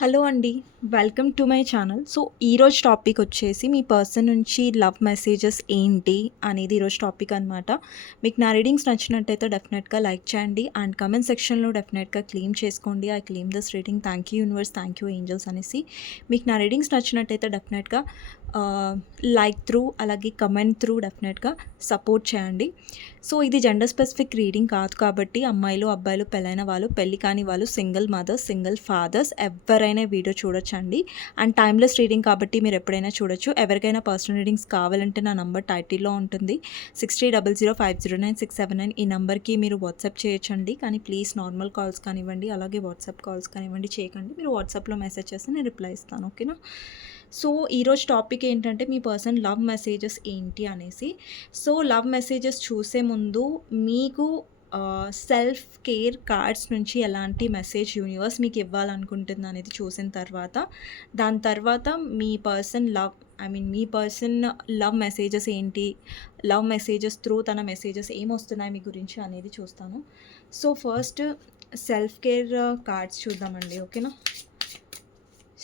Hello అండి welcome to my channel. So ఈరోజు topic వచ్చేసి మీ పర్సన్ నుంచి లవ్ మెసేజెస్ ఏంటి అనేది ఈరోజు టాపిక్ అనమాట మీకు నా రీడింగ్స్ నచ్చినట్టయితే డెఫినెట్గా లైక్ చేయండి అండ్ కమెంట్ సెక్షన్లో డెఫినెట్గా క్లెయిమ్ చేసుకోండి. I claim this reading. Thank you universe thank you angels అనేసి మీకు నా రీడింగ్స్ నచ్చినట్టయితే డెఫినెట్గా లైక్ త్రూ అలాగే కమెంట్ త్రూ డెఫినెట్గా సపోర్ట్ చేయండి. సో ఇది జెండర్ స్పెసిఫిక్ రీడింగ్ కాదు కాబట్టి అమ్మాయిలు అబ్బాయిలు పెళ్ళైన వాళ్ళు పెళ్ళి కాని వాళ్ళు సింగిల్ మదర్స్ సింగిల్ ఫాదర్స్ ఎవరైనా వీడియో చూడొచ్చండి. అండ్ టైమ్లెస్ రీడింగ్ కాబట్టి మీరు ఎప్పుడైనా చూడొచ్చు. ఎవరికైనా పర్సనల్ రీడింగ్స్ కావాలంటే నా నంబర్ టైటిల్లో ఉంటుంది. Six three double zero five zero nine six seven nine ఈ నెంబర్కి మీరు వాట్సాప్ చేయొచ్చండి. కానీ ప్లీజ్ నార్మల్ కాల్స్ కానివ్వండి అలాగే వాట్సాప్ కాల్స్ కానివ్వండి చేయకండి. మీరు వాట్సాప్లో మెసేజ్ చేస్తే నేను రిప్లై ఇస్తాను. ఓకేనా సో ఈరోజు టాపిక్ ఏంటంటే మీ పర్సన్ లవ్ మెసేజెస్ ఏంటి అనేసి. సో లవ్ మెసేజెస్ చూసే ముందు మీకు సెల్ఫ్ కేర్ కార్డ్స్ నుంచి ఎలాంటి మెసేజ్ యూనివర్స్ మీకు ఇవ్వాలనుకుంటుంది అనేది చూసిన తర్వాత దాని తర్వాత మీ పర్సన్ లవ్ ఐ మీన్ మీ పర్సన్ లవ్ మెసేజెస్ ఏంటి? లవ్ మెసేజెస్ త్రూ తన మెసేజెస్ ఏమొస్తున్నాయి మీ గురించి అనేది చూస్తాను. So first self care cards చూద్దామండి ఓకేనా?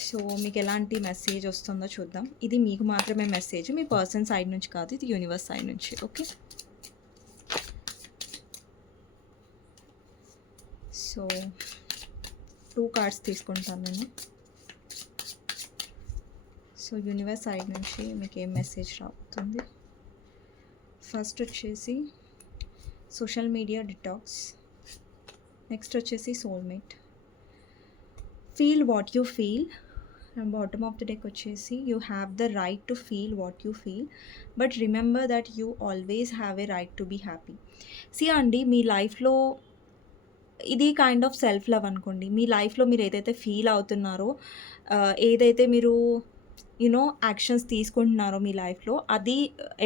సో మీకు ఎలాంటి మెసేజ్ వస్తుందో చూద్దాం. ఇది మీకు మాత్రమే మెసేజ్ మీ పర్సన్ సైడ్ నుంచి కాదు ఇది యూనివర్స్ సైడ్ నుంచి ఓకే సో టూ కార్డ్స్ తీసుకుంటాను నేను. సో యూనివర్స్ సైడ్ నుంచి మీకు ఏం మెసేజ్ రాబోతుంది? ఫస్ట్ వచ్చేసి సోషల్ మీడియా డిటాక్స్ నెక్స్ట్ వచ్చేసి soulmate feel what you feel bottom of the deck వచ్చేసి you have the right to feel what you feel but remember that you always have a right to be happy see అండి మీ లైఫ్లో ఇది kind of self love అనుకోండి. మీ లైఫ్లో మీరు ఏదైతే feel అవుతున్నారో ఏదైతే మీరు యునో యాక్షన్స్ తీసుకుంటున్నారో మీ లైఫ్లో అది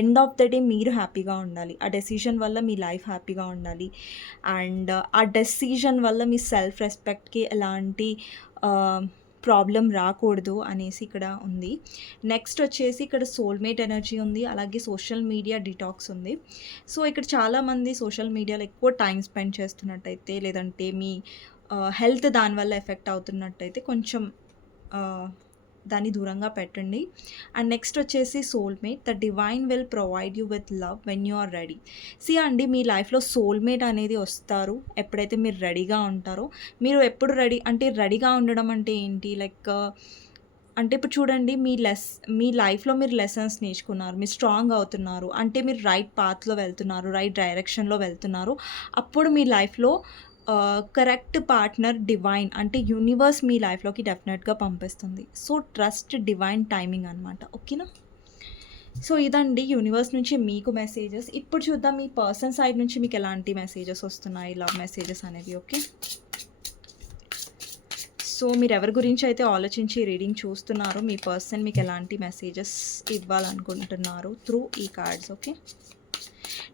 ఎండ్ ఆఫ్ ద డే మీరు హ్యాపీగా ఉండాలి. ఆ డెసిషన్ వల్ల మీ లైఫ్ హ్యాపీగా ఉండాలి. అండ్ ఆ డెసిషన్ వల్ల మీ సెల్ఫ్ రెస్పెక్ట్కి ఎలాంటి ప్రాబ్లం రాకూడదు అనేసి ఇక్కడ ఉంది. నెక్స్ట్ వచ్చేసి ఇక్కడ సోల్మేట్ ఎనర్జీ ఉంది అలాగే సోషల్ మీడియా డిటాక్స్ ఉంది. సో ఇక్కడ చాలామంది సోషల్ మీడియాలో ఎక్కువ టైం స్పెండ్ చేస్తున్నట్టయితే లేదంటే మీ హెల్త్ దానివల్ల ఎఫెక్ట్ అవుతున్నట్టయితే కొంచెం దాన్ని దూరంగా పెట్టండి. అండ్ నెక్స్ట్ వచ్చేసి soulmate the divine will provide you with love when you are ready see అండి మీ లైఫ్లో సోల్మేట్ అనేది వస్తారు. ఎప్పుడైతే మీరు రెడీగా ఉంటారో మీరు ఎప్పుడు రెడీ అంటే రెడీగా ఉండడం అంటే ఏంటి? లైక్ అంటే ఇప్పుడు చూడండి మీ లెస్ మీ లైఫ్లో మీరు లెసన్స్ నేర్చుకున్నారు మీరు స్ట్రాంగ్ అవుతున్నారు అంటే మీరు రైట్ పాత్లో వెళ్తున్నారు రైట్ డైరెక్షన్లో వెళ్తున్నారు. అప్పుడు మీ లైఫ్లో కరెక్ట్ పార్ట్నర్ డివైన్ అంటే యూనివర్స్ మీ లైఫ్లోకి డెఫినెట్గా పంపిస్తుంది. సో ట్రస్ట్ డివైన్ టైమింగ్ అనమాట ఓకేనా సో ఇదండి యూనివర్స్ నుంచి మీకు మెసేజెస్ ఇప్పుడు చూద్దాం మీ పర్సన్ సైడ్ నుంచి మీకు ఎలాంటి మెసేజెస్ వస్తున్నాయి లవ్ మెసేజెస్ అనేవి ఓకే సో మీరు ఎవరి గురించి అయితే ఆలోచించి రీడింగ్ చూస్తున్నారో మీ పర్సన్ మీకు ఎలాంటి మెసేజెస్ ఇవ్వాలనుకుంటున్నారు త్రూ ఈ కార్డ్స్ ఓకే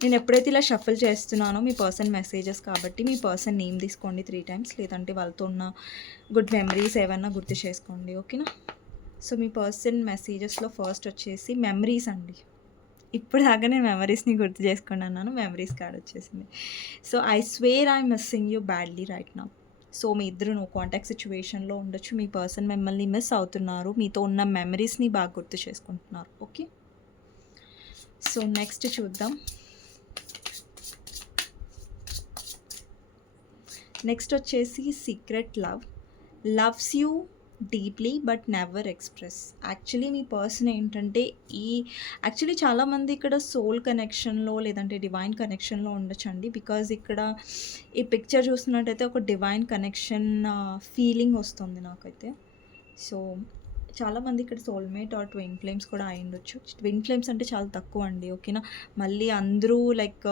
నేను ఎప్పుడైతే ఇలా షఫల్ చేస్తున్నానో మీ పర్సన్ మెసేజెస్ కాబట్టి మీ పర్సన్ నేమ్ తీసుకోండి త్రీ టైమ్స్ లేదంటే వాళ్ళతో ఉన్న గుడ్ మెమరీస్ ఏమన్నా గుర్తు చేసుకోండి ఓకేనా? సో మీ పర్సన్ మెసేజెస్లో ఫస్ట్ వచ్చేసి మెమరీస్ అండి. ఇప్పుడు దాకా నేను మెమరీస్ని గుర్తు చేసుకుని అన్నాను మెమరీస్ కార్డ్ వచ్చేసింది. So I swear I missing you badly right నా. సో మీ ఇద్దరు నువ్వు కాంటాక్ట్ సిచ్యువేషన్లో ఉండొచ్చు మీ పర్సన్ మిమ్మల్ని మిస్ అవుతున్నారు మీతో ఉన్న మెమరీస్ని బాగా గుర్తు చేసుకుంటున్నారు ఓకే? సో నెక్స్ట్ చూద్దాం. నెక్స్ట్ వచ్చేసి secret love loves you deeply but never express actually me person ఏంటంటే ఈ యాక్చువల్లీ చాలామంది ఇక్కడ సోల్ కనెక్షన్లో లేదంటే డివైన్ కనెక్షన్లో ఉండొచ్చండి. బికాజ్ ఇక్కడ ఈ పిక్చర్ చూస్తున్నట్టయితే ఒక డివైన్ కనెక్షన్ ఫీలింగ్ వస్తుంది నాకైతే. సో చాలామంది ఇక్కడ సోల్మేట్ ఆర్ ట్విన్ ఫ్లేమ్స్ కూడా అయి ఉండొచ్చు. ట్విన్ ఫ్లేమ్స్ అంటే చాలా తక్కువ అండి ఓకేనా మళ్ళీ అందరూ లైక్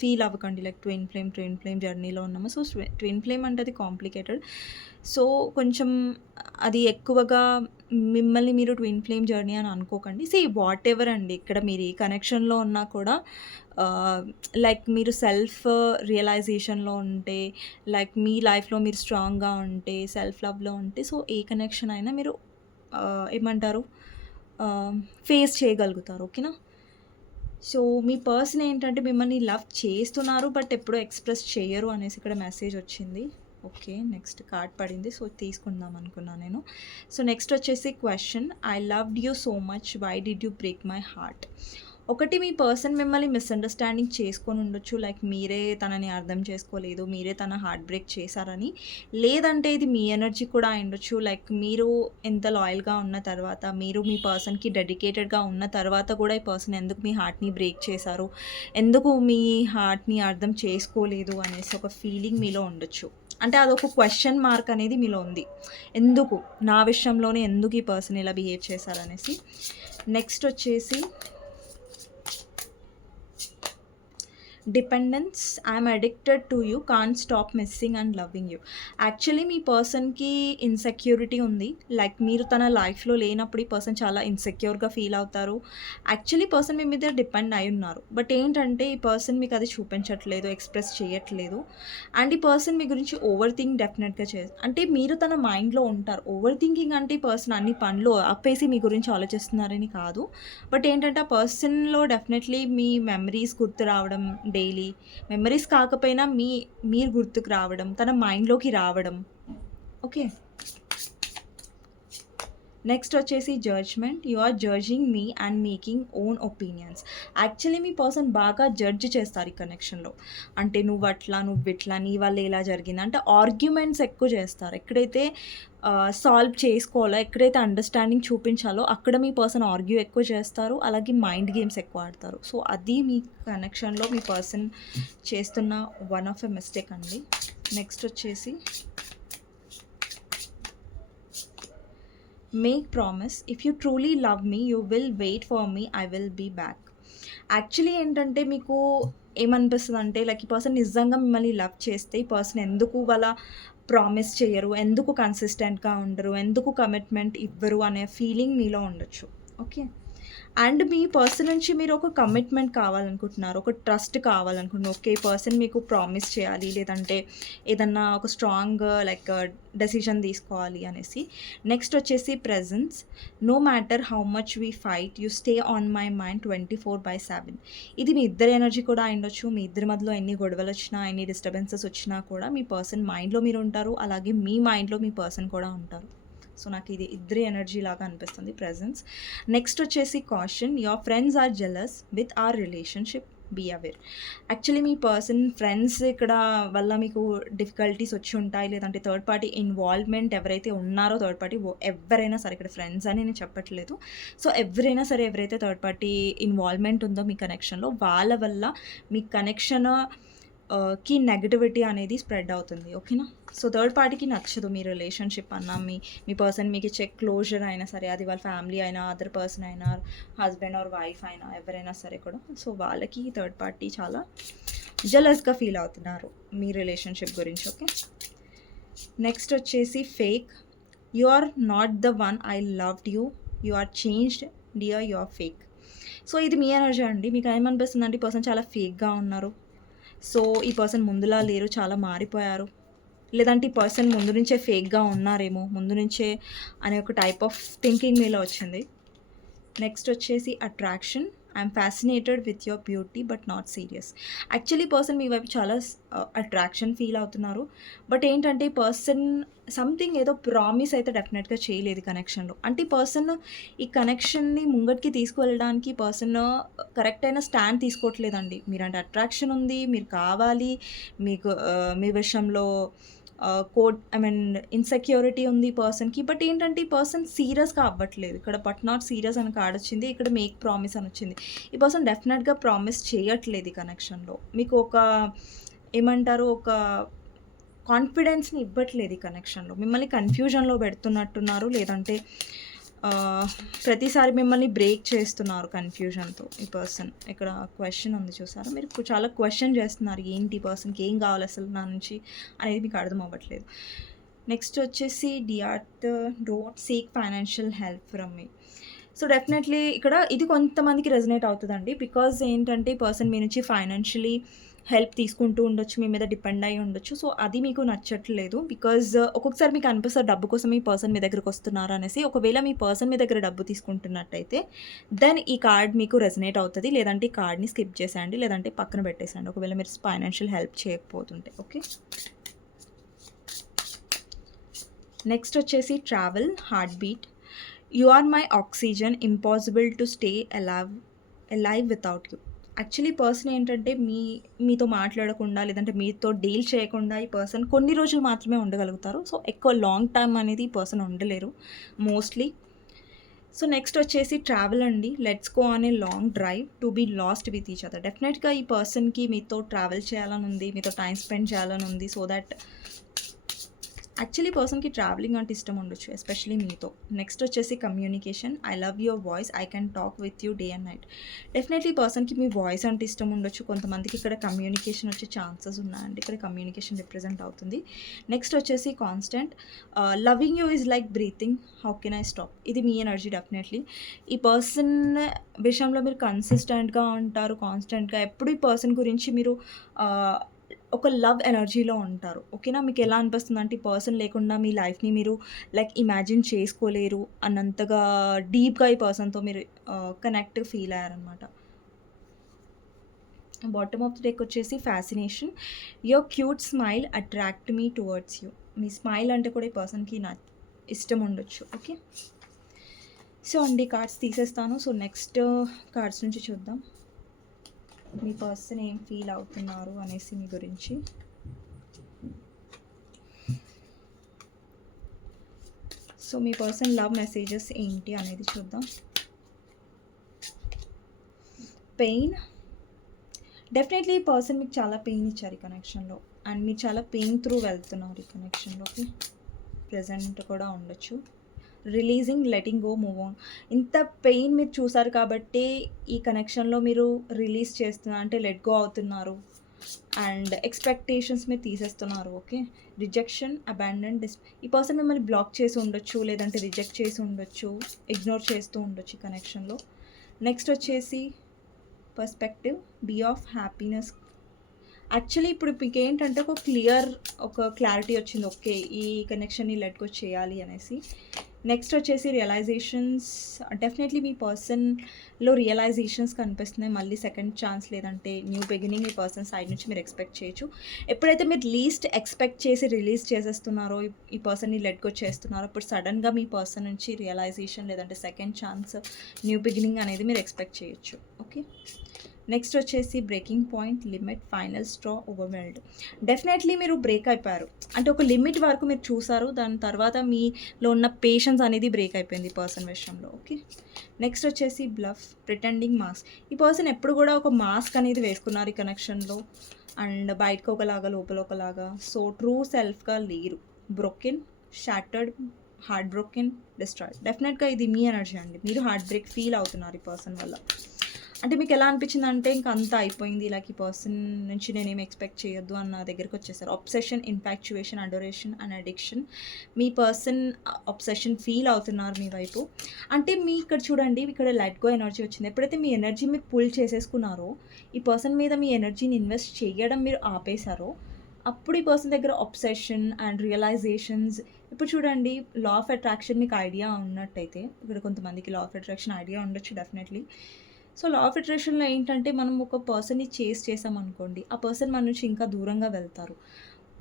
ఫీల్ uh, అవ్వకండి like twin flame twin flame జర్నీలో ఉన్నాము. సో ట్విన్ ఫ్లేమ్ అంటే అది కాంప్లికేటెడ్ సో కొంచెం అది ఎక్కువగా మిమ్మల్ని మీరు ట్విన్ ఫ్లేమ్ జర్నీ అని అనుకోకండి. సీ వాట్ ఎవర్ అండి ఇక్కడ మీరు ఈ కనెక్షన్లో ఉన్నా కూడా uh, లైక్ మీరు సెల్ఫ్ రియలైజేషన్లో uh, ఉంటే లైక్ మీ లైఫ్లో మీరు స్ట్రాంగ్గా ఉంటే సెల్ఫ్ లవ్లో ఉంటే సో ఏ కనెక్షన్ అయినా మీరు ఏమంటారు? ఫేస్ చేయగలుగుతారు ఓకేనా సో మీ పర్సన్ ఏంటంటే మిమ్మల్ని లవ్ చేస్తున్నారు బట్ ఎప్పుడూ ఎక్స్ప్రెస్ చేయరు అనేసి ఇక్కడ మెసేజ్ వచ్చింది. ఓకే నెక్స్ట్ కార్డ్ పడింది సో తీసుకుందాం అనుకున్నా నేను. సో నెక్స్ట్ వచ్చేసి question I loved you so much why did you break my heart ఒకటి మీ పర్సన్ మిమ్మల్ని మిస్అండర్స్టాండింగ్ చేసుకొని ఉండొచ్చు. లైక్ మీరే తనని అర్థం చేసుకోలేదు మీరే తన హార్ట్ బ్రేక్ చేశారని. లేదంటే ఇది మీ ఎనర్జీ కూడా అయి ఉండొచ్చు. లైక్ మీరు ఎంత లాయల్గా ఉన్న తర్వాత మీరు మీ పర్సన్కి డెడికేటెడ్గా ఉన్న తర్వాత కూడా ఈ పర్సన్ ఎందుకు మీ హార్ట్ని బ్రేక్ చేశారు? ఎందుకు మీ హార్ట్ని అర్థం చేసుకోలేదు అనేసి ఒక ఫీలింగ్ మీలో ఉండొచ్చు. అంటే అదొక క్వశ్చన్ మార్క్ అనేది మీలో ఉంది. ఎందుకు? నా విషయంలోనే ఎందుకు ఈ పర్సన్ ఇలా బిహేవ్ చేశారనేసి. నెక్స్ట్ వచ్చేసి dependence I'm addicted to you can't stop missing and loving you actually మీ పర్సన్కి ఇన్సెక్యూరిటీ ఉంది. లైక్ మీరు తన లైఫ్లో లేనప్పుడు ఈ పర్సన్ చాలా ఇన్సెక్యూర్గా ఫీల్ అవుతారు. యాక్చువల్లీ పర్సన్ మీ మీద డిపెండ్ అయి ఉన్నారు. బట్ ఏంటంటే ఈ పర్సన్ మీకు అది చూపించట్లేదు ఎక్స్ప్రెస్ చేయట్లేదు. అండ్ ఈ పర్సన్ మీ గురించి ఓవర్ థింక్ డెఫినెట్గా చే అంటే మీరు తన మైండ్లో ఉంటారు. ఓవర్ థింకింగ్ అంటే ఈ పర్సన్ అన్ని పనులు ఆపేసి మీ గురించి ఆలోచిస్తున్నారని కాదు. బట్ ఏంటంటే ఆ పర్సన్లో డెఫినెట్లీ మీ మెమరీస్ గుర్తు రావడం డైలీ. మెమరీస్ కాకపోయినా మీ మీరు గుర్తుకు రావడం తన మైండ్లోకి రావడం. ఓకే నెక్స్ట్ వచ్చేసి judgement you are judging me and making own opinions actually me person బాగా జడ్జ్ చేస్తారు ఈ కనెక్షన్లో అంటే నువ్వు అట్లా నువ్వు ఇట్లా నీ వల్ల ఇలా జరిగింది. అంటే ఆర్గ్యుమెంట్స్ ఎక్కువ చేస్తారు. ఎక్కడైతే సాల్వ్ చేసుకోవాలో ఎక్కడైతే అండర్స్టాండింగ్ చూపించాలో అక్కడ మీ పర్సన్ ఆర్గ్యూ ఎక్కువ చేస్తారు అలాగే మైండ్ గేమ్స్ ఎక్కువ ఆడతారు. సో అది మీ కనెక్షన్లో మీ పర్సన్ చేస్తున్న వన్ ఆఫ్ ఎ మిస్టేక్ అండి. నెక్స్ట్ వచ్చేసి make promise if you truly love me you will wait for me I will be back actually ఏంటంటే మీకు ఏమనిపిస్తుంది అంటే లైక్ ఈ పర్సన్ నిజంగా మిమ్మల్ని లవ్ చేస్తే ఈ పర్సన్ ఎందుకు వాళ్ళ ప్రామిస్ చేయరు ఎందుకు కన్సిస్టెంట్గా ఉండరు ఎందుకు కమిట్మెంట్ ఇవ్వరు అనే ఫీలింగ్ మీలో ఉండొచ్చు. ఓకే అండ్ మీ పర్సన్ నుంచి మీరు ఒక కమిట్మెంట్ కావాలనుకుంటున్నారు ఒక ట్రస్ట్ కావాలనుకుంటున్నారు. ఓకే పర్సన్ మీకు ప్రామిస్ చేయాలి లేదంటే ఏదన్నా ఒక స్ట్రాంగ్ లైక్ డెసిషన్ తీసుకోవాలి అనేసి. నెక్స్ట్ వచ్చేసి presence no matter how much we fight you stay on my mind twenty four by seven ఇది మీ ఇద్దరు ఎనర్జీ కూడా అయిండొచ్చు మీ ఇద్దరి మధ్యలో ఎన్ని గొడవలు వచ్చినా ఎన్ని డిస్టర్బెన్సెస్ వచ్చినా కూడా మీ పర్సన్ మైండ్లో మీరు ఉంటారు. అలాగే మీ మైండ్లో మీ పర్సన్ కూడా ఉంటారు. సో నాకు ఇది ఇద్దరి ఎనర్జీ లాగా అనిపిస్తుంది ప్రజెన్స్ నెక్స్ట్ వచ్చేసి caution your friends are jealous with our relationship be aware actually me person friends ఇక్కడ వల్ల మీకు డిఫికల్టీస్ వచ్చి ఉంటాయి. లేదంటే థర్డ్ పార్టీ ఇన్వాల్వ్మెంట్ ఎవరైతే ఉన్నారో థర్డ్ పార్టీ ఎవరైనా సరే ఇక్కడ ఫ్రెండ్స్ అని నేను చెప్పట్లేదు. సో ఎవరైనా సరే ఎవరైతే థర్డ్ పార్టీ ఇన్వాల్వ్మెంట్ ఉందో మీ కనెక్షన్లో వాళ్ళ వల్ల మీ కనెక్షన్ కి నెగటివిటీ అనేది స్ప్రెడ్ అవుతుంది ఓకేనా సో థర్డ్ పార్టీకి నచ్చదు మీ రిలేషన్షిప్ అన్నా మీ మీ పర్సన్ మీకు ఇచ్చే క్లోజర్ అయినా సరే అది వాళ్ళ ఫ్యామిలీ అయినా అదర్ పర్సన్ అయినా హస్బెండ్ ఆర్ వైఫ్ అయినా ఎవరైనా సరే కూడా. సో వాళ్ళకి థర్డ్ పార్టీ చాలా జలస్గా ఫీల్ అవుతున్నారు మీ రిలేషన్షిప్ గురించి ఓకే నెక్స్ట్ వచ్చేసి fake you are not the one I loved you you are changed dear you are fake so ఇది మీ ఎనర్జీ అండి. మీకు ఏమనిపిస్తుంది అంటే ఈ పర్సన్ చాలా ఫేక్గా ఉన్నారు. సో ఈ పర్సన్ ముందులా లేరు చాలా మారిపోయారు. లేదంటే ఈ పర్సన్ ముందు నుంచే ఫేక్గా ఉన్నారేమో ముందు నుంచే అనే ఒక టైప్ ఆఫ్ థింకింగ్ మీలో వచ్చింది. నెక్స్ట్ వచ్చేసి attraction. I'm fascinated with your beauty but not serious actually person మీ వైపు చాలా అట్రాక్షన్ ఫీల్ అవుతున్నారు. బట్ ఏంటంటే ఈ పర్సన్ సంథింగ్ ఏదో ప్రామిస్ అయితే డెఫినెట్గా చేయలేదు కనెక్షన్లో అంటే పర్సన్ ఈ కనెక్షన్ని ముంగటికి తీసుకువెళ్ళడానికి పర్సన్ కరెక్ట్ అయిన స్టాండ్ తీసుకోవట్లేదండి. మీరంటే అట్రాక్షన్ ఉంది మీరు కావాలి మీకు మీ విషయంలో కోట్ ఐ మీన్ ఇన్సెక్యూరిటీ ఉంది ఈ పర్సన్కి బట్ ఏంటంటే ఈ పర్సన్ సీరియస్గా అవ్వట్లేదు. ఇక్కడ బట్ నాట్ సీరియస్ అని కార్డ్ వచ్చింది ఇక్కడ మేక్ ప్రామిస్ అని వచ్చింది. ఈ పర్సన్ డెఫినెట్గా ప్రామిస్ చేయట్లేదు ఈ కనెక్షన్లో మీకు ఒక ఏమంటారు ఒక కాన్ఫిడెన్స్ని ఇవ్వట్లేదు ఈ కనెక్షన్లో మిమ్మల్ని కన్ఫ్యూజన్లో పెడుతున్నట్టున్నారు. లేదంటే ప్రతిసారి మిమ్మల్ని బ్రేక్ చేస్తున్నారు కన్ఫ్యూజన్తో ఈ పర్సన్ ఇక్కడ క్వశ్చన్ ఉంది చూసారా? మీరు చాలా క్వశ్చన్ చేస్తున్నారు. ఏంటి పర్సన్కి ఏం కావాలి అసలు నా నుంచి అనేది మీకు అర్థం అవ్వట్లేదు. నెక్స్ట్ వచ్చేసి డిఆర్ట్ don't seek financial help from me so definitely ఇక్కడ ఇది కొంతమందికి రెజనేట్ అవుతుందండి. బికాజ్ ఏంటంటే పర్సన్ మీ నుంచి ఫైనాన్షియలీ హెల్ప్ తీసుకుంటూ ఉండొచ్చు మీ మీద డిపెండ్ అయి ఉండొచ్చు. సో అది మీకు నచ్చట్లేదు బికాజ్ uh, ఒక్కొక్కసారి మీకు అనిపిస్తారు డబ్బు కోసం మీ పర్సన్ మీ దగ్గరకు వస్తున్నారు అనేసి. ఒకవేళ మీ పర్సన్ మీ దగ్గర డబ్బు తీసుకుంటున్నట్టయితే దెన్ ఈ కార్డ్ మీకు రెజనేట్ అవుతుంది. లేదంటే ఈ కార్డ్ని స్కిప్ చేసేయండి. లేదంటే పక్కన పెట్టేసేయండి. ఒకవేళ మీరు ఫైనాన్షియల్ హెల్ప్ చేయకపోతుంటే ఓకే? నెక్స్ట్ వచ్చేసి travel heart. You are my oxygen impossible to stay alive alive without you. Actually person ఏంటంటే మీ మీతో మాట్లాడకుండా లేదంటే మీతో డీల్ చేయకుండా ఈ పర్సన్ కొన్ని రోజులు మాత్రమే ఉండగలుగుతారు. సో ఎక్కువ లాంగ్ టైం అనేది ఈ పర్సన్ ఉండలేరు మోస్ట్లీ. సో నెక్స్ట్ వచ్చేసి ట్రావెల్ అండి. Let's go on a long drive to be lost with each other. డెఫినెట్గా ఈ పర్సన్కి మీతో ట్రావెల్ చేయాలని ఉంది మీతో టైం స్పెండ్ చేయాలని ఉంది సో దట్ యాక్చువల్లీ పర్సన్కి ట్రావెలింగ్ అంటే ఇష్టం ఉండొచ్చు ఎస్పెషలీ మీతో. నెక్స్ట్ వచ్చేసి communication I love your voice I can talk with you day and night definitely పర్సన్కి మీ వాయిస్ అంటే ఇష్టం ఉండొచ్చు. కొంతమందికి ఇక్కడ కమ్యూనికేషన్ వచ్చే ఛాన్సెస్ ఉన్నాయండి. ఇక్కడ కమ్యూనికేషన్ రిప్రజెంట్ అవుతుంది. నెక్స్ట్ వచ్చేసి constant loving you is like breathing how can I stop ఇది మీ ఎనర్జీ డెఫినెట్లీ ఈ పర్సన్ విషయంలో మీరు కన్సిస్టెంట్గా ఉంటారు కాన్స్టెంట్గా ఎప్పుడు ఈ పర్సన్ గురించి మీరు uh, ఒక లవ్ ఎనర్జీలో ఉంటారు. ఓకేనా? మీకు ఎలా అనిపిస్తుంది? అంటే పర్సన్ లేకుండా మీ లైఫ్ని మీరు లైక్ ఇమాజిన్ చేసుకోలేరు అన్నంతగా డీప్గా ఈ పర్సన్తో మీరు కనెక్ట్ ఫీల్ అయ్యారనమాట బాటమ్ ఆఫ్ ద డెక్ వచ్చేసి fascination. Your cute smile attract me towards you. Me smile అంటే కూడా ఈ పర్సన్కి నా ఇష్టం ఉండొచ్చు. ఓకే? సో అండి కార్డ్స్ తీసేస్తాను. సో నెక్స్ట్ కార్డ్స్ నుంచి చూద్దాం. మీ పర్సన్ ఏం ఫీల్ అవుతున్నారు అనేసి మీ గురించి? సో మీ పర్సన్ లవ్ మెసేజెస్ ఏంటి అనేది చూద్దాం. పెయిన్? డెఫినెట్లీ ఈ పర్సన్ మీకు చాలా పెయిన్ ఇచ్చారు ఈ కనెక్షన్లో. అండ్ మీరు చాలా పెయిన్ త్రూ వెళ్తున్నారు ఈ కనెక్షన్లోకి. ప్రజెంట్ కూడా ఉండొచ్చు. Releasing letting go move on ఇంత పెయిన్ మీరు చూసారు కాబట్టి ఈ కనెక్షన్లో మీరు రిలీజ్ చేస్తున్నారు అంటే లెట్ గో అవుతున్నారు. అండ్ ఎక్స్పెక్టేషన్స్ మీరు తీసేస్తున్నారు ఓకే రిజెక్షన్ అబాండన్ డిస్ ఈ పర్సన్ మిమ్మల్ని బ్లాక్ చేసి ఉండొచ్చు లేదంటే రిజెక్ట్ చేసి ఉండొచ్చు ఇగ్నోర్ చేస్తూ ఉండొచ్చు ఈ కనెక్షన్లో నెక్స్ట్ వచ్చేసి perspective be of happiness actually ఇప్పుడు మీకు ఏంటంటే ఒక క్లియర్ ఒక క్లారిటీ వచ్చింది ఓకే ఈ కనెక్షన్ని లెట్ గో చేయాలి అనేసి. నెక్స్ట్ వచ్చేసి రియలైజేషన్స్ డెఫినెట్లీ మీ పర్సన్లో రియలైజేషన్స్ కనిపిస్తున్నాయి. మళ్ళీ సెకండ్ ఛాన్స్ లేదంటే న్యూ బిగినింగ్ ఈ పర్సన్ సైడ్ నుంచి మీరు ఎక్స్పెక్ట్ చేయొచ్చు. ఎప్పుడైతే మీరు లీస్ట్ ఎక్స్పెక్ట్ చేసి రిలీజ్ చేసేస్తున్నారో ఈ- ఈ పర్సన్ని లెట్ గో చేస్తున్నారో అప్పుడు సడన్గా మీ పర్సన్ నుంచి రియలైజేషన్ లేదంటే సెకండ్ ఛాన్స్ న్యూ బిగినింగ్ అనేది మీరు ఎక్స్పెక్ట్ చేయొచ్చు. ఓకే నెక్స్ట్ వచ్చేసి breaking point limit final straw overwhelmed definitely మీరు బ్రేక్ అయిపోయారు. అంటే ఒక లిమిట్ వరకు మీరు చూసారు. దాని తర్వాత మీలో ఉన్న పేషెన్స్ అనేది బ్రేక్ అయిపోయింది పర్సన్ విషయంలో ఓకే నెక్స్ట్ వచ్చేసి బ్లఫ్ ప్రిటెండింగ్ మాస్క్ ఈ పర్సన్ ఎప్పుడు కూడా ఒక మాస్క్ అనేది వేసుకున్నారు ఈ కనెక్షన్లో అండ్ బయటకు ఒకలాగా లోపల ఒకలాగా. సో ట్రూ సెల్ఫ్గా లేరు. Broken shattered heart broken destroyed డెఫినెట్గా ఇది మీ ఎనర్జీ అండి. మీరు హార్ట్ బ్రేక్ ఫీల్ అవుతున్నారు ఈ పర్సన్ వల్ల. అంటే మీకు ఎలా అనిపించింది అంటే ఇంక అంతా అయిపోయింది లైక్ ఈ పర్సన్ నుంచి నేనేం ఎక్స్పెక్ట్ చేయొద్దు అన్న దగ్గరికి వచ్చేసారు. Obsession infatuation adoration and addiction me person obsession feel అవుతున్నారు మీ వైపు. అంటే మీ ఇక్కడ చూడండి ఇక్కడ లైట్ గో ఎనర్జీ వచ్చింది. ఎప్పుడైతే మీ ఎనర్జీ మీరు పుల్ చేసేసుకున్నారో ఈ పర్సన్ మీద మీ ఎనర్జీని ఇన్వెస్ట్ చేయడం మీరు ఆపేశారో అప్పుడు ఈ పర్సన్ దగ్గర అబ్సెషన్ అండ్ రియలైజేషన్స్ ఇప్పుడు చూడండి లా ఆఫ్ అట్రాక్షన్ మీకు ఐడియా ఉన్నట్టయితే ఇక్కడ కొంతమందికి లా ఆఫ్ అట్రాక్షన్ ఐడియా ఉండొచ్చు డెఫినెట్లీ సో లా ఆఫ్ అట్రాక్షన్లో ఏంటంటే మనం ఒక పర్సన్ని చేస్ చేసామనుకోండి ఆ పర్సన్ మన నుంచి ఇంకా దూరంగా వెళ్తారు.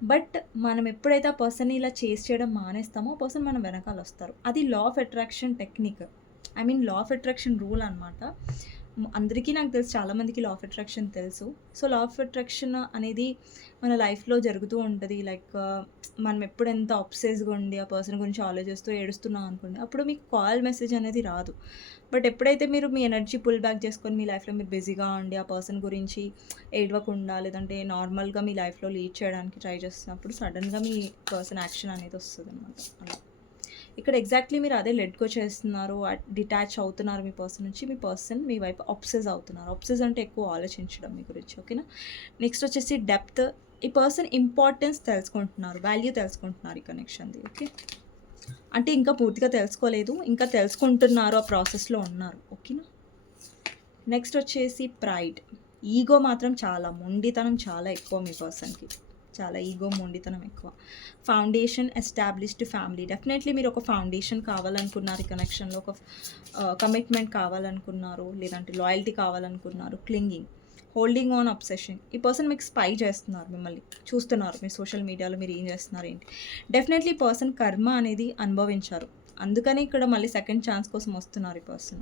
బట్ మనం ఎప్పుడైతే ఆ పర్సన్ని ఇలా చేస్ చేయడం మానేస్తామో ఆ పర్సన్ మన వెనకాల వస్తారు అది law of attraction technique. I mean law of attraction rule అనమాట అందరికీ నాకు తెలుసు చాలామందికి లా ఆఫ్ అట్రాక్షన్ తెలుసు. సో లా ఆఫ్ అట్రాక్షన్ అనేది మన లైఫ్లో జరుగుతూ ఉంటుంది. లైక్ uh, మనం ఎప్పుడు ఎంత అప్సెస్గా ఉండి ఆ పర్సన్ గురించి ఆలోచిస్తూ ఏడుస్తున్నాం అనుకోండి అప్పుడు మీకు కాల్ మెసేజ్ అనేది రాదు. బట్ ఎప్పుడైతే మీరు మీ ఎనర్జీ పుల్ బ్యాక్ చేసుకొని మీ లైఫ్లో మీరు బిజీగా ఉండి ఆ పర్సన్ గురించి ఏడవకుండా లేదంటే నార్మల్గా మీ లైఫ్లో లీడ్ చేయడానికి ట్రై చేస్తున్నప్పుడు సడన్గా మీ పర్సన్ యాక్షన్ అనేది వస్తుంది అనమాట అలా. ఇక్కడ ఎగ్జాక్ట్లీ మీరు అదే లెట్ గో చేస్తున్నారు డిటాచ్ అవుతున్నారు మీ పర్సన్ నుంచి మీ పర్సన్ మీ వైపు అప్సెస్ అవుతున్నారు. అప్సెస్ అంటే ఎక్కువ ఆలోచించడం మీ గురించి ఓకేనా నెక్స్ట్ వచ్చేసి డెప్త్ ఈ పర్సన్ ఇంపార్టెన్స్ తెలుసుకుంటున్నారు వాల్యూ తెలుసుకుంటున్నారు ఈ కనెక్షన్ది ఓకే అంటే ఇంకా పూర్తిగా తెలుసుకోలేదు ఇంకా తెలుసుకుంటున్నారు ఆ ప్రాసెస్లో ఉన్నారు ఓకేనా నెక్స్ట్ వచ్చేసి ప్రైడ్ ఈగో మాత్రం చాలా మొండితనం చాలా ఎక్కువ మీ పర్సన్కి చాలా ఈగో మొండితనం ఎక్కువ. Foundation established family. డెఫినెట్లీ మీరు ఒక ఫౌండేషన్ కావాలనుకున్నారు ఈ కనెక్షన్లో ఒక కమిట్మెంట్ కావాలనుకున్నారు లేదంటే లాయల్టీ కావాలనుకున్నారు క్లింగింగ్ హోల్డింగ్ ఆన్ అబ్సెషన్. ఈ పర్సన్ మీకు స్పై చేస్తున్నారు మిమ్మల్ని చూస్తున్నారు మీరు సోషల్ మీడియాలో మీరు ఏం చేస్తున్నారు ఏంటి. డెఫినెట్లీ పర్సన్ కర్మ అనేది అనుభవించారు. అందుకని ఇక్కడ మళ్ళీ సెకండ్ ఛాన్స్ కోసం వస్తున్నారు ఈ పర్సన్.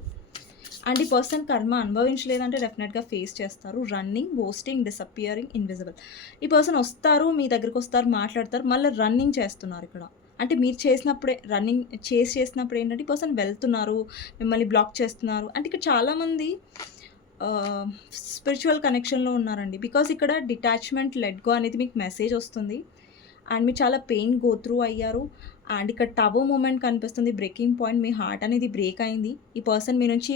అండ్ ఈ పర్సన్ కర్మ అనుభవించలేదంటే డెఫినెట్గా ఫేస్ చేస్తారు. Running ghosting disappearing invisible. ఈ పర్సన్ వస్తారు మీ దగ్గరికి వస్తారు మాట్లాడతారు మళ్ళీ రన్నింగ్ చేస్తున్నారు ఇక్కడ. అంటే మీరు చేసినప్పుడే రన్నింగ్ చేసి చేసినప్పుడు ఏంటంటే ఈ పర్సన్ వెళ్తున్నారు మిమ్మల్ని బ్లాక్ చేస్తున్నారు. అంటే ఇక్కడ చాలామంది స్పిరిచువల్ కనెక్షన్లో ఉన్నారండి. బికాస్ ఇక్కడ డిటాచ్మెంట్ లెట్ గో అనేది మీకు మెసేజ్ వస్తుంది. అండ్ మీరు చాలా పెయిన్ గో త్రూ అయ్యారు. అండ్ ఇక్కడ టబో మూమెంట్ కనిపిస్తుంది బ్రేకింగ్ పాయింట్ మీ హార్ట్ అనేది బ్రేక్ అయింది. ఈ పర్సన్ మీ నుంచి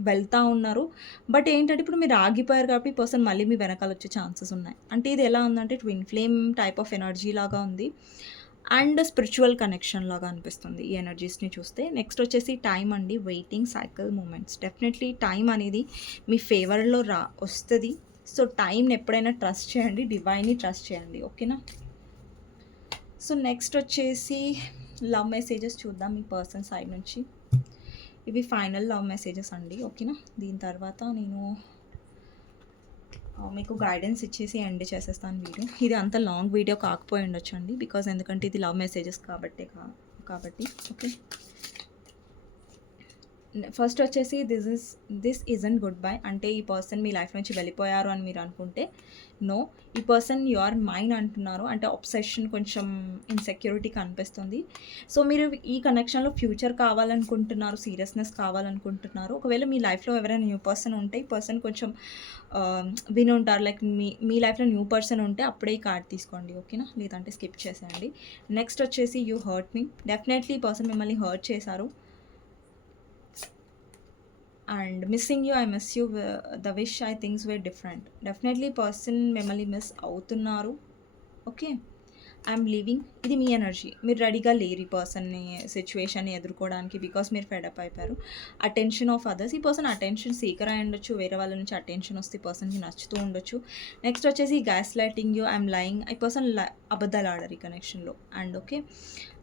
వెళ్తూ ఉన్నారు. బట్ ఏంటంటే ఇప్పుడు మీరు ఆగిపోయారు కాబట్టి ఈ పర్సన్ మళ్ళీ మీ వెనకాల వచ్చే ఛాన్సెస్ ఉన్నాయి. అంటే ఇది ఎలా ఉందంటే twin flame type of energy లాగా ఉంది. అండ్ స్పిరిచువల్ కనెక్షన్ లాగా అనిపిస్తుంది ఈ ఎనర్జీస్ని చూస్తే. నెక్స్ట్ వచ్చేసి టైం అండి. Waiting cycle moments. Definitely time అనేది మీ ఫేవర్లో రా వస్తుంది. సో టైంని ఎప్పుడైనా ట్రస్ట్ చేయండి. డివైన్ని ట్రస్ట్ చేయండి. ఓకేనా? సో నెక్స్ట్ వచ్చేసి లవ్ మెసేజెస్ చూద్దాం మీ పర్సన్ సైడ్ నుంచి. ఇవి ఫైనల్ లవ్ మెసేజెస్ అండి ఓకేనా? దీని తర్వాత నేను మీకు గైడెన్స్ ఇచ్చేసి ఎండ్ చేసేస్తాను వీడియో. ఇది అంత లాంగ్ వీడియో కాకపోయి ఉండొచ్చు అండి బికాజ్ ఎందుకంటే ఇది లవ్ మెసేజెస్ కాబట్టే కా కాబట్టి ఓకే? ఫస్ట్ వచ్చేసి this is this is an goodbye అంటే ఈ పర్సన్ మీ లైఫ్ నుంచి వెళ్ళిపోయారు అని మీరు అనుకుంటే నో ఈ పర్సన్ యువర్ మైండ్ అంటున్నారు. అంటే ఆబ్సెషన్ కొంచెం ఇన్సెక్యూరిటీ కనిపిస్తుంది. సో మీరు ఈ కనెక్షన్లో ఫ్యూచర్ కావాలనుకుంటున్నారు సీరియస్నెస్ కావాలనుకుంటున్నారు. ఒకవేళ మీ లైఫ్లో ఎవరైనా న్యూ పర్సన్ ఉంటే ఈ పర్సన్ కొంచెం um, విని ఉంటారు. లైక్ మీ మీ లైఫ్లో న్యూ పర్సన్ ఉంటే అప్పుడే ఈ కార్డ్ తీసుకోండి. ఓకేనా లేదంటే స్కిప్ చేసేయండి. నెక్స్ట్ వచ్చేసి యూ హర్ట్ మీ డెఫినెట్లీ ఈ పర్సన్ మిమ్మల్ని హర్ట్ చేశారు. And missing you I miss you the wish I things were different definitely person మిమ్మల్ని మిస్ అవుతున్నారు. ఓకే ఐఎమ్ లీవింగ్ ఇది మీ ఎనర్జీ మీరు రెడీగా లేరు ఈ పర్సన్ని సిచ్యువేషన్ని ఎదుర్కోవడానికి బికాస్ మీరు ఫెడప్ అయిపోయారు. అటెన్షన్ ఆఫ్ అదర్స్ ఈ పర్సన్ అటెన్షన్ సీకర్ అయి ఉండొచ్చు. వేరే వాళ్ళ నుంచి అటెన్షన్ వస్తే ఈ పర్సన్కి నచ్చుతూ ఉండొచ్చు. నెక్స్ట్ వచ్చేసి gaslighting you I'm lying ఈ పర్సన్ అబద్ధాలు ఆడరు ఈ కనెక్షన్లో అండ్ ఓకే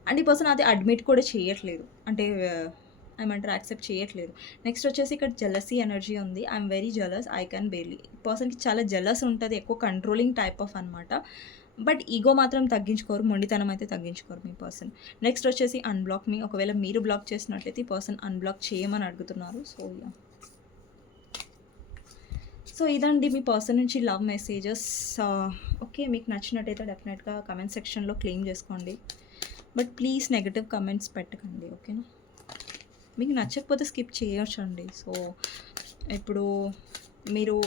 అండ్ ఈ పర్సన్ అది అడ్మిట్ కూడా చేయట్లేదు. అంటే ఏమంటారు యాక్సెప్ట్ చేయట్లేదు. నెక్స్ట్ వచ్చేసి ఇక్కడ జలసీ ఎనర్జీ ఉంది. I'm very jealous I can barely పర్సన్కి చాలా జలస్ ఉంటుంది ఎక్కువ కంట్రోలింగ్ టైప్ ఆఫ్ అనమాట బట్ ఈగో మాత్రం తగ్గించుకోరు మొండితనం అయితే తగ్గించుకోరు మీ పర్సన్ నెక్స్ట్ వచ్చేసి అన్బ్లాక్ మీ ఒకవేళ మీరు బ్లాక్ చేసినట్లయితే ఈ పర్సన్ అన్బ్లాక్ చేయమని అడుగుతున్నారు. సో యా సో ఇదండి మీ పర్సన్ నుంచి లవ్ మెసేజెస్ ఓకే మీకు నచ్చినట్టయితే డెఫినెట్గా కమెంట్ సెక్షన్లో క్లెయిమ్ చేసుకోండి. బట్ ప్లీజ్ నెగటివ్ కమెంట్స్ పెట్టకండి ఓకేనా మీకు నచ్చకపోతే స్కిప్ చేయొచ్చండి. సో ఇప్పుడు మీరు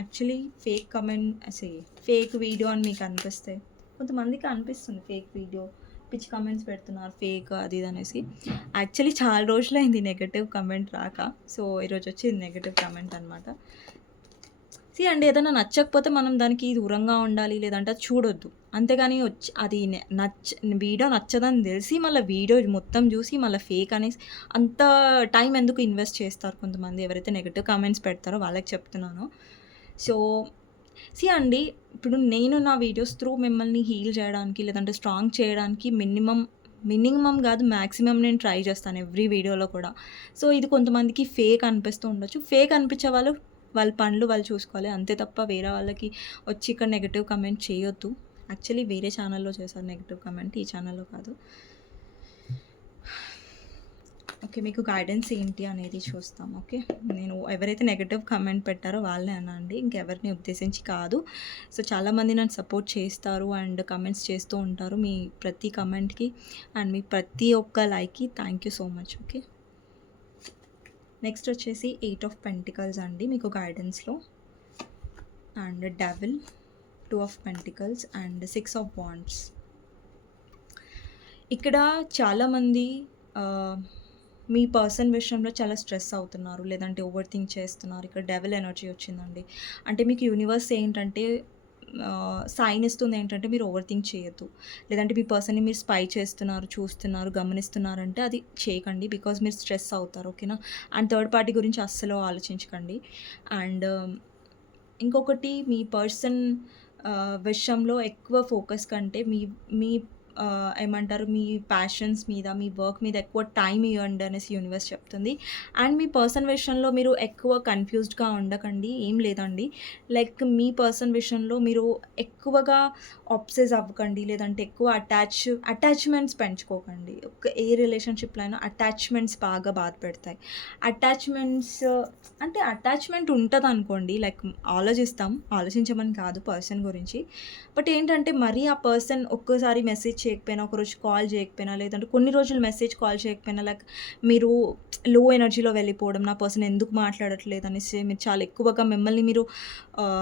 యాక్చువల్లీ ఫేక్ కమెంట్ అసే ఫేక్ వీడియో అని మీకు అనిపిస్తే కొంతమందికి అనిపిస్తుంది ఫేక్ వీడియో పిచ్చి కమెంట్స్ పెడుతున్నారు ఫేక్ అది ఇది అనేసి. యాక్చువల్లీ చాలా రోజులైంది నెగటివ్ కమెంట్ రాక. సో ఈరోజు వచ్చి నెగటివ్ కమెంట్ అనమాట సి అండి ఏదైనా నచ్చకపోతే మనం దానికి దూరంగా ఉండాలి లేదంటే చూడొద్దు. అంతేగాని వచ్చి అది నచ్చ వీడియో నచ్చదని తెలిసి మళ్ళీ వీడియో మొత్తం చూసి మళ్ళీ ఫేక్ అనేసి అంత టైం ఎందుకు ఇన్వెస్ట్ చేస్తారు కొంతమంది? ఎవరైతే నెగిటివ్ కామెంట్స్ పెడతారో వాళ్ళకి చెప్తున్నాను. సో సి అండి ఇప్పుడు నేను నా వీడియోస్ త్రూ మిమ్మల్ని హీల్ చేయడానికి లేదంటే స్ట్రాంగ్ చేయడానికి మినిమం మినిమం కాదు మ్యాక్సిమం నేను ట్రై చేస్తాను ఎవ్రీ వీడియోలో కూడా. సో ఇది కొంతమందికి ఫేక్ అనిపిస్తూ ఉండొచ్చు. ఫేక్ అనిపించే వాళ్ళు వాళ్ళ పనులు వాళ్ళు చూసుకోవాలి. అంతే తప్ప వేరే వాళ్ళకి వచ్చి ఇక్కడ నెగిటివ్ కమెంట్ చేయొద్దు. యాక్చువల్లీ వేరే ఛానల్లో చేశారు నెగిటివ్ కమెంట్ ఈ ఛానల్లో కాదు. ఓకే మీకు గైడెన్స్ ఏంటి అనేది చూస్తాం ఓకే నేను ఎవరైతే నెగిటివ్ కమెంట్ పెట్టారో వాళ్ళే అనండి. ఇంకెవరిని ఉద్దేశించి కాదు. సో చాలామంది నన్ను సపోర్ట్ చేస్తారు అండ్ కమెంట్స్ చేస్తూ ఉంటారు మీ ప్రతి కమెంట్కి అండ్ మీ ప్రతి ఒక్క లైక్కి thank you so much okay next వచ్చేసి ఎయిట్ ఆఫ్ పెంటికల్స్ అండి మీకు గైడెన్స్లో and devil two of pentacles and six of wands ఇక్కడ చాలామంది మీ పర్సన్ విషయంలో చాలా స్ట్రెస్ అవుతున్నారు లేదంటే ఓవర్ థింక్ చేస్తున్నారు. ఇక్కడ డెవల్ ఎనర్జీ వచ్చిందండి. అంటే మీకు యూనివర్స్ ఏంటంటే సైన్ ఇస్తుంది ఏంటంటే మీరు ఓవర్ థింక్ చేయొద్దు. లేదంటే మీ పర్సన్ని మీరు స్పై చేస్తున్నారు చూస్తున్నారు గమనిస్తున్నారంటే అది చేయకండి బికాజ్ మీరు స్ట్రెస్ అవుతారు ఓకేనా అండ్ థర్డ్ పార్టీ గురించి అస్సలు ఆలోచించకండి. అండ్ um, ఇంకొకటి మీ పర్సన్ విషయంలో ఎక్కువ ఫోకస్ కంటే మీ మీ ఏమంటారు మీ ప్యాషన్స్ మీద, మీ వర్క్ మీద ఎక్కువ టైం ఇవ్వండి అనేసి యూనివర్స్ చెప్తుంది. అండ్ మీ పర్సన్ విషయంలో మీరు ఎక్కువ కన్‌ఫ్యూజ్డ్‌గా ఉండకండి. ఏం లేదండి. లైక్ మీ పర్సన్ విషయంలో మీరు ఎక్కువగా అప్సెస్ అవ్వకండి. లేదంటే ఎక్కువ అటాచ్ అటాచ్‌మెంట్స్ పెంచుకోకండి. ఒక ఏ రిలేషన్‌షిప్‌లో అయినా అటాచ్‌మెంట్స్ బాగా బాధ పెడతాయి. అటాచ్‌మెంట్స్ అంటే అటాచ్‌మెంట్ ఉంటుంది అనుకోండి లైక్ ఆలోచిస్తాం. ఆలోచించమని కాదు పర్సన్ గురించి. బట్ ఏంటంటే మరీ ఆ పర్సన్ ఒక్కోసారి మెసేజ్ చేయకపోయినా, ఒకరోజు కాల్ చేయకపోయినా, లేదంటే కొన్ని రోజులు మెసేజ్, కాల్ చేయకపోయినా లైక్ మీరు లో ఎనర్జీలో వెళ్ళిపోవడం. నా పర్సన్ ఎందుకు మాట్లాడట్లేదు అనేసి మీరు చాలా ఎక్కువగా మిమ్మల్ని మీరు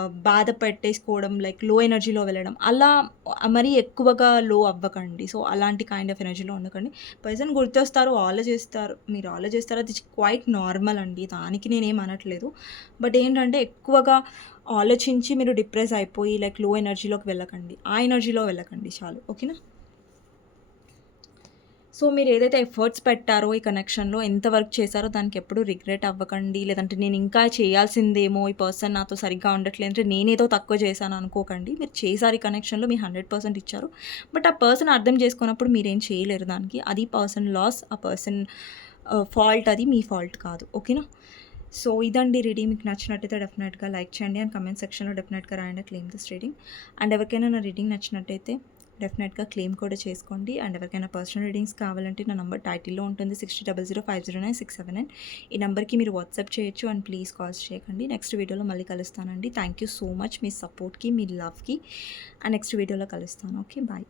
బాధ పెట్టేసుకోవడం. లైక్లో ఎనర్జీలో వెళ్ళడం. అలా మరీ ఎక్కువగా లో అవ్వకండి. సో, అలాంటి కైండ్ ఆఫ్ ఎనర్జీలో ఉండకండి. పర్సన్ గుర్తొస్తారు, ఆలోచిస్తారు. మీరు ఆలోచిస్తారు అది క్వైట్ నార్మల్ అండి. దానికి నేనేం అనట్లేదు. బట్ ఏంటంటే ఎక్కువగా ఆలోచించి మీరు డిప్రెస్ అయిపోయి లైక్లో ఎనర్జీలోకి వెళ్ళకండి. ఆ ఎనర్జీలో వెళ్ళకండి చాలు. ఓకేనా? సో, మీరు ఏదైతే ఎఫర్ట్స్ పెట్టారో ఈ కనెక్షన్‌లో ఎంత వర్క్ చేశారో దానికి ఎప్పుడు రిగ్రెట్ అవ్వకండి. లేదంటే నేను ఇంకా చేయాల్సిందేమో ఈ పర్సన్ నాతో సరిగ్గా ఉండట్లేదు నేనేదో తక్కువ చేశాను అనుకోకండి. మీరు చేశారు ఈ కనెక్షన్‌లో మీ 100% ఇచ్చారు. బట్ ఆ పర్సన్ అర్థం చేసుకున్నప్పుడు మీరేం చేయలేరు దానికి. అది పర్సన్ లాస్. ఆ పర్సన్ ఫాల్ట్ అది మీ ఫాల్ట్ కాదు. ఓకేనా? సో, ఇదండి రీడింగ్. మీకు నచ్చినట్టయితే డెఫినెట్‌గా లైక్ చేయండి. అండ్ కమెంట్ సెక్షన్‌లో డెఫినెట్‌గా రాయండి క్లెయిమ్ దిస్ రీడింగ్. అండ్ ఎవరికైనా నా రీడింగ్ నచ్చినట్టయితే డెఫినెట్‌గా క్లెయిమ్ కూడా చేసుకోండి. అండ్ ఎవరికైనా పర్సనల్ రీడింగ్స్ కావాలంటే నా నంబర్ టైటిల్‌లో ఉంటుంది. 6000509679 ఈ నెంబర్కి మీరు వాట్సాప్ చేయొచ్చు. అండ్ ప్లీజ్ కాల్స్ చేయకండి. నెక్స్ట్ వీడియోలో మళ్ళీ కలుస్తానండి. థ్యాంక్ యూ సో మచ్ మీ సపోర్ట్‌కి, మీ లవ్‌కి. అండ్ నెక్స్ట్ వీడియోలో కలుస్తాను. ఓకే. బాయ్.